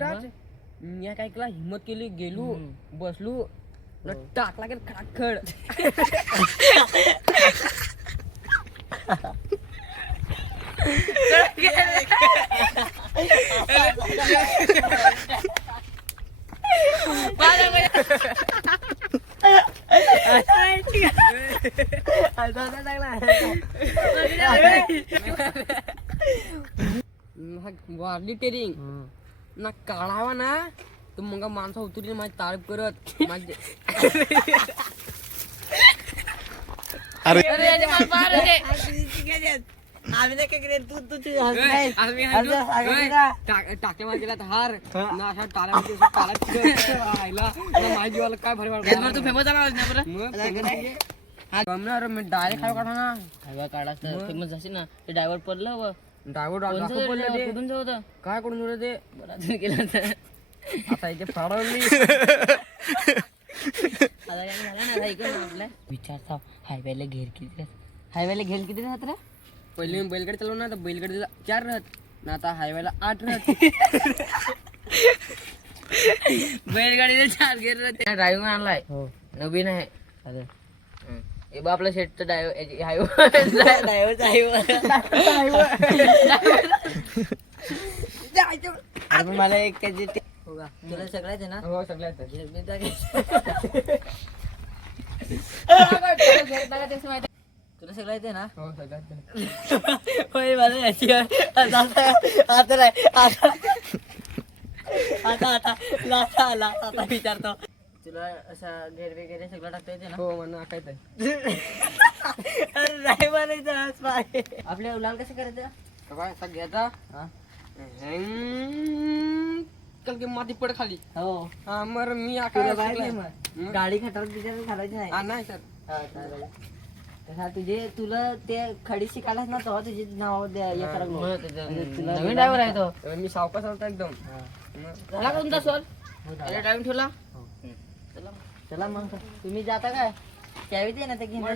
मी काय केला हिम्मत केली गेलो बसलो टाकला की खडाखड वाढली टेरिंग ना काढावा ना तर मग माणसं उतरली माझी तारीफ करत माझे टाके माझ्या हार ना अशा माझ्या जीवाला काय भर तू फेमस मी डायरेक्ट खाऊ काढा ना हवा काढा फेमस झाशी ना ते ड्रायव्हर पडलं ड्रायव्हर कुठून जाऊ काय करून गेलं ते बरं केलं आता इथे फाडवली विचारता हायवेला घेर किती हायवेला घेर किती राहत रे पहिले मी बैलगाडी चालव ना तर बैलगाडीला 4 राहत ना आता हायवेला 8 राहत बैलगाडीला 4 घेर राहते ड्रायव्हिंग आणलाय नवीन आहे अरे हे बा आपला शेटचं ड्रायव्हर मला एक त्याची तुला सगळ्याच आहे ना हो सगळ्याच तुला सगळं येते ना हो सगळ्यात होय मला याची आता नाही आता विचारतो तुला असा घेर वगैरे सगळं टाकता येते ना हो म्हणून काय नाही म्हणायचं आपल्या उलाल कसं करायचं काय घ्यायचा की माती पड खाली हो हा मग मी गाडी खटावर घालायची नाही सर तुझे तुला ते खडी शिकायलाच ना तेव्हा तुझे नाव नवीन ड्रायव्हर आहे तो मी सावकाश होता एकदम झाला का तुमचा सॉल ड्रायव्हिंग ठेवला चला मग तुम्ही जाता काय त्यावेळी ना ते घेऊन